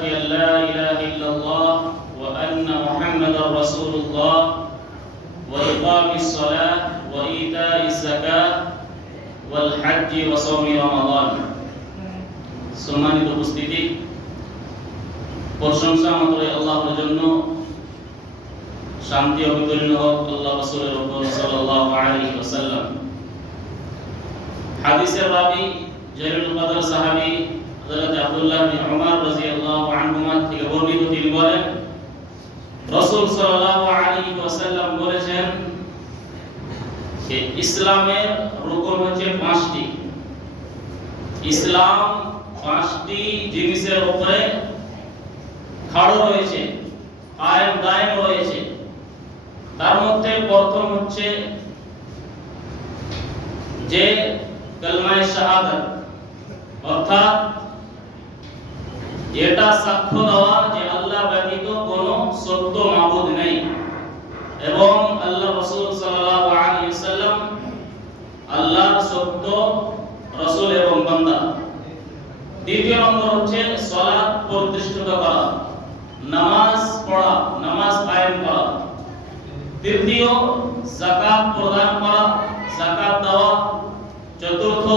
أن لا إله إلا الله وأن محمدا رسول الله وإقام الصلاة وإيتاء الزكاة والحج وصوم رمضان সম্মানিত উপস্থিতি প্রশংসা মাত্র আল্লাহর জন্য শান্তি অবতীর্ণ হোক আল্লাহ রাসূলের উপর সাল্লাল্লাহু আলাইহি ওয়াসাল্লাম হাদিসের রাবি জলিলুল কদর সাহাবী হযরত আব্দুল্লাহ বিন উমর ইসলামের রুকন হচ্ছে পাঁচটি। ইসলাম পাঁচটি জিনিসের উপরে খাড়ো রয়েছে, কায়েম দায়েম রয়েছে। তার মধ্যে প্রথম হচ্ছে যে কলমায় শাহাদাত, অর্থাৎ এটা সাক্ষ্য দেওয়া যে আল্লাহ ব্যতীত কোনো সত্য মাবুদ নেই। এবং আল্লাহ রাসূল সাল্লাল্লাহু আল্লাহর সত্য, রাসূল এবং বান্দা। দ্বিতীয় নম্বর হচ্ছে সালাত প্রতিষ্ঠিত করা, নামাজ পড়া, নামাজ কায়েম করা। তৃতীয়, যাকাত প্রদান করা, যাকাত দেওয়া। চতুর্থ,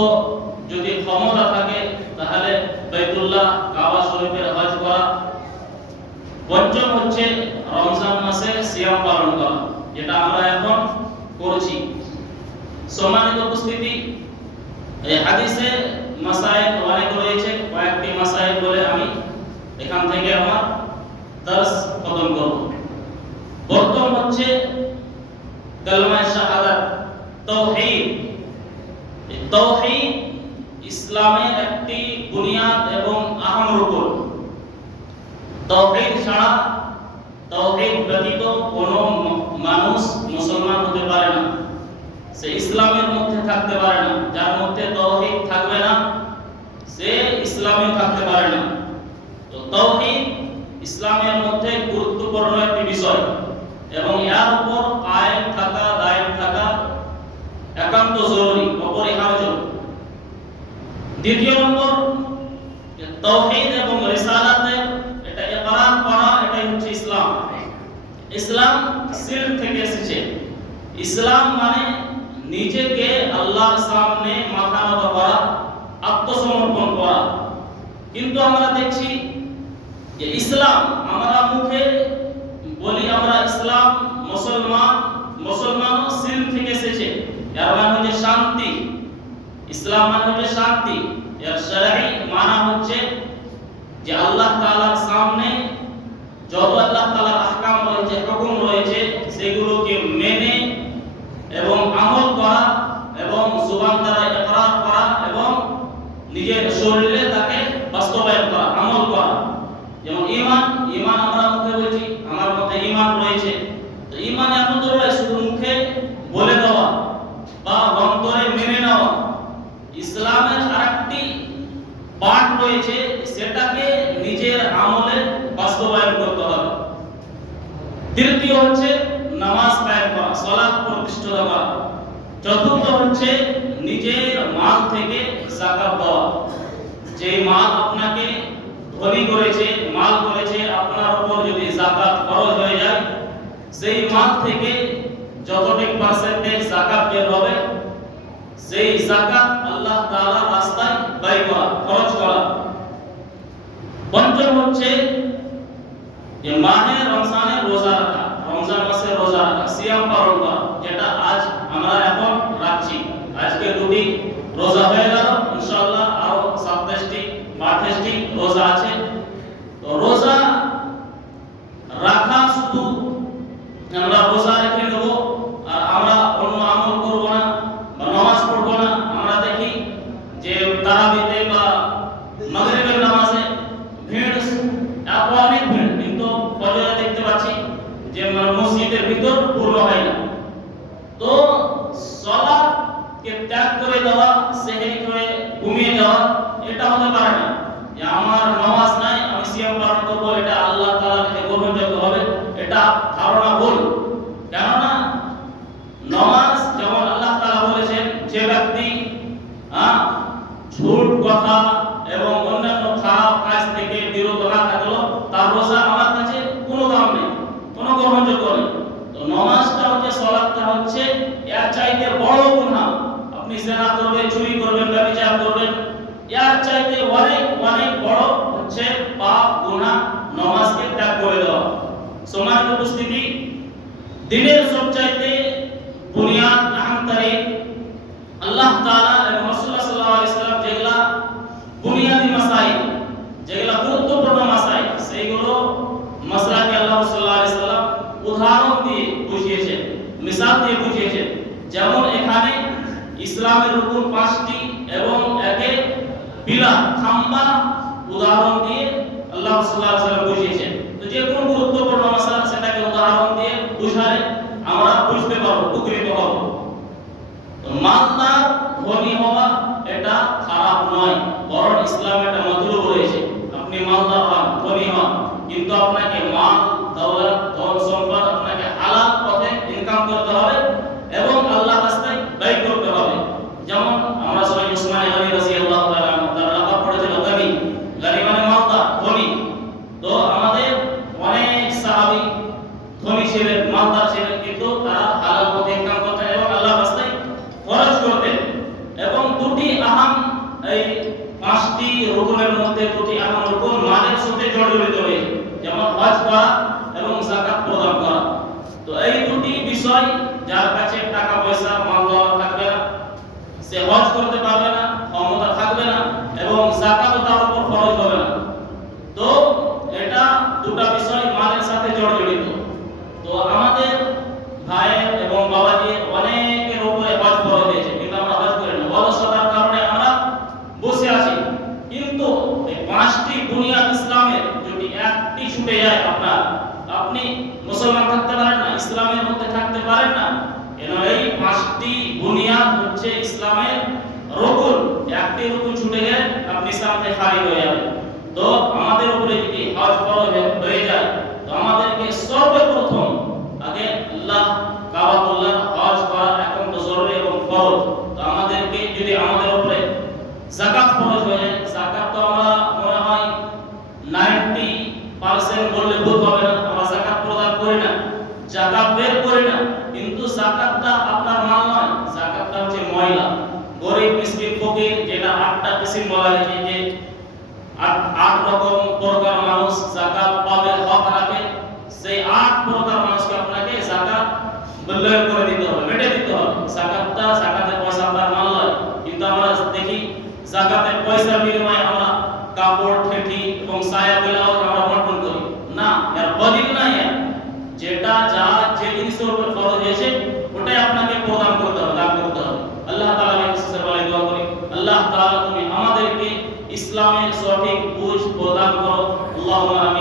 যদি ক্ষমতা থাকে, তাহলে বাইতুল্লাহ কাবা শরীফের হজ করা। পঞ্চম হচ্ছে রমজান মাসে সিয়াম পালন করা, যেটা আমরা এখন করছি। সম্মানিত উপস্থিতি, এই হাদিসে মাসায়েল অনেক রয়েছে, কয়েকটি মাসায়েল বলে আমি এখান থেকে আমার দর্শ খতম করব। প্রথম হচ্ছে কালমা শাহাদাত তাওহীদ এই তাওহীদ ইসলামের একটি বুনিয়াদ এবং আহম রুকন তাওহীদ ছাড়া তাওহীদ ব্যতীত কোনো মানুষ মুসলমান হতে পারে না। সে ইসলামের মধ্যে থাকতে পারে না, যার মধ্যে তাওহীদ থাকবে না, সে ইসলামে থাকতে পারে না। তো তাওহীদ ইসলামের মধ্যে গুরুত্বপূর্ণ একটি বিষয় এবং এর উপর কায়েম থাকা দায়েম থাকা একান্ত জরুরি, অপরিহার্য। দ্বিতীয় নম্বর, যে তাওহীদ এবং রিসালাতের এটা ইকরার করা, এটাই হচ্ছে ইসলাম। ইসলাম শিরক থেকে এসেছে। ইসলাম মানে নিজেকে আল্লাহর সামনে মাথা নত করা, আত্মসমর্পণ করা। কিন্তু আমরা দেখছি যে ইসলাম আমরা মুখে বলি আমরা ইসলাম মুসলমান মুসলমান সিল থেকে এসেছে। এর মানে হচ্ছে শান্তি। ইসলাম মানে হচ্ছে শান্তি। এর শরঈ মানা হচ্ছে যে আল্লাহ তাআলার সামনে যত আল্লাহ তাআলার আহকাম রয়েছে হুকুম রয়েছে সেগুলোকে মেনে এবং আমল করা এবং জুবান দ্বারা ইকরার করা এবং নিজের শরীরে তাকে বাস্তবায়ন করা, আমল করা। যেমন ঈমান ঈমান আমরা মুখে বলছি, আমার মধ্যে ঈমান রয়েছে। তো ঈমান এত দূর শুধু মুখে বলে দেওয়া বা অন্তরে মেনে নেওয়া। ইসলামের আরেকটি পাঠ রয়েছে, সেটাকে নিজের আমলে বাস্তবায়ন করতে হবে। তৃতীয় হচ্ছে নামাজ কায়েম করা, সালাত প্রতিষ্ঠিত করা। চতুর্থ হচ্ছে নিজের মাল থেকে যাকাত দেওয়া। যে মাল আপনাকে ধনী করেছে, মাল করেছে আপনার উপর যদি যাকাত খরচ হয়ে যায়, সেই মাল থেকে যতটুক পার্সেন্টেজ যাকাত বের হবে, সেই যাকাত আল্লাহ তাআলার রাস্তায় ব্যয় করা, খরচ করা। পঞ্চম হচ্ছে যে মাহে রমজানের রোজা রাখা, রমজান মাসে রোজা রাখা, সিয়াম পালন করা যেটা আজ আমরা এখন রাখছি আজকে দুটি রোজা হয়ে গেল, ইনশাআল্লাহ আরও সাতাশটি, আঠাশটি রোজা আছে। তো রোজা রাখা শুধু আমরা রোজা রেখে নেব আর আমরা অন্য আমল করব না বা নামাজ পড়ব না। আমরা দেখি যে তারাবিতে বা মাগরিবের নামাজে ভিড় এত অনেক ভিড় কিন্তু ফজরে দেখতে পাচ্ছি যে মানে মসজিদের ভিতর পূর্ণ হয় না তো সলাৎ কে ত্যাগ করে দেওয়া সেহরি করে ঘুমিয়ে যাওয়া এটা হতে পারে না যে আমার নামাজ নাই, আমি সিয়াম পালন করব, এটা আল্লাহ তালা থেকে গ্রহণযোগ্য হবে। এটা ধারণা ভুল কেননা নামাজ যেমন আল্লাহ তাআলা বলেছেন যে ব্যক্তি হ্যাঁ ঝুট কথা এবং অন্যান্য খারাপ কাজ থেকে বিরত না থাকল গ্রহণযোগ্য নেই তো নমাজটা হচ্ছে সলাৎটা হচ্ছে এর চাইতে বড় গুনাহ আপনি জেনা করবেন চুরি করবেন ব্যভিচার করবেন এর চাইতে অনেক অনেক বড় হচ্ছে পাপ গুনাহ নমাজকে ত্যাগ করে দেওয়া সম্মানিত উপস্থিতি দিনের সবচাইতে বুনিয়াদ আহম আল্লাহ তাআলা এবং রাসূলুল্লাহ সাল্লাল্লাহু আলাইহি যেগুলা বুনিয়াদি মাসাইল, যেগুলা গুরুত্বপূর্ণ মাসাইল, সেইগুলো মাসলাকে আল্লাহ সাল্লাল্লাহু আলাইহি উদাহরণ দিয়ে বুঝিয়েছেন, মিসাল দিয়ে বুঝিয়েছেন। যেমন এখানে ইসলামের রুকুন পাঁচটি এবং একে বিলা খাম্বা উদাহরণ দিয়ে আল্লাহ সাল্লাল্লাহু আলাইহি সাল্লাম বুঝিয়েছেন তো যে কোনো গুরুত্বপূর্ণ মাসালা সেটাকে উদাহরণ দিয়ে বুঝালে আমরা বুঝতে পারব উপকৃত হব তো মালদার ধনী হওয়া এটা খারাপ নয়, বরং ইসলামে এটা মতলব রয়েছে। আপনি মালদার হন ধনী হন, কিন্তু আপনাকে মাল, দৌলত, ধন সম্পদ আপনাকে হালাল পথে ইনকাম করতে হবে এবং আল্লাহ রাস্তায় ব্যয় করতে হবে। যেমন আমরা সবাই উসমান রাদিয়াল্লাহু তাআলা আনহু, তার লাকাব পড়েছিল গনি গনি মানে মালদার, ধনী। তো আমাদের অনেক সাহাবী ধনী ছিলেন, মালদার ছিলেন, কিন্তু তারা হালাল পথে ইনকাম করতেন এবং আল্লাহ রাস্তায় খরচ করতেন এবং দুটি আহাম এই রুকুনের মধ্যে দুটি আহাম রুকুন মালের সাথে জড়িত রয়েছে যেমন হজ করা এবং যাকাত প্রদান করা। তো এই দুটি বিষয় যার কাছে টাকা পয়সা মাল থাকবে না। সে হজ করতে পারবে না, ক্ষমতা থাকবে না এবং যাকাতও তার উপর খরচ হবে না। তো এটা দুটা বিষয় মালের সাথে জড়িত। তো আমাদের ভাইয়ের এবং বাবাজির অনেকের উপরে হজ ফরজ হয়েছে কিন্তু আমরা হজ করি না অলসতার কারণে আমরা বসে আছি কিন্তু এই পাঁচটি বুনিয়াদ ইসলামের যদি একটি ছুটে যায় আপনার আপনি মুসলমান থাকতে পারেন না ইসলামের মধ্যে থাকতে পারেন না কেন এই পাঁচটি বুনিয়াদ হচ্ছে ইসলামের রকুন একটি রকুন ছুটে গেলে থেকে হয়ে যাবেন তো আমাদের উপরে যদি হজ ফরজ হয়ে যায়, তো আমাদেরকে সর্বপ্রথম আগে আল্লাহ কাবাতুল্লাহ হজ করা একান্ত জরুরি এবং ফরজ। তো আমাদেরকে যদি আমাদের উপরে যাকাত ফরজ হয়ে যায় যাকাত তো আমরা মনে হয় 90% বললে ভুল হবে না, আমরা যাকাত প্রদান করি না যাকাত বের করি না, কিন্তু যাকাতটা আপনার মাল নয় যাকাতটা হচ্ছে ময়লা। গরিব, মিসকিন, ফকির, যেটা আটটা কিসিম বলা হয়েছে রকম প্রকার মানুষ যাকাত পাবে, হক রাখে, সেই আট প্রকার মানুষকে আপনাকে যাকাত মূল্যায়ন করে দিতে হবে, মেটে দিতে হবে। যাকাতটা যাকাতের পয়সা আপনার মাল নয়, কিন্তু আমরা দেখি যাকাতের পয়সার বিনিময়ে আমরা কাপড়, ঠেঠি এবং সায়া ব্লাউজ আমরা বন্টন করি। না, এর বদল নাই যেটা যা যে জিনিসের উপর ফরজ হয়েছে, ওটাই আপনাকে প্রদান করতে হবে, দান করতে হবে। আল্লাহ দোয়া করি আল্লাহ তাআলা তুমি আমাদেরকে ইসলামের সঠিক বুঝ প্রদান করো আমিন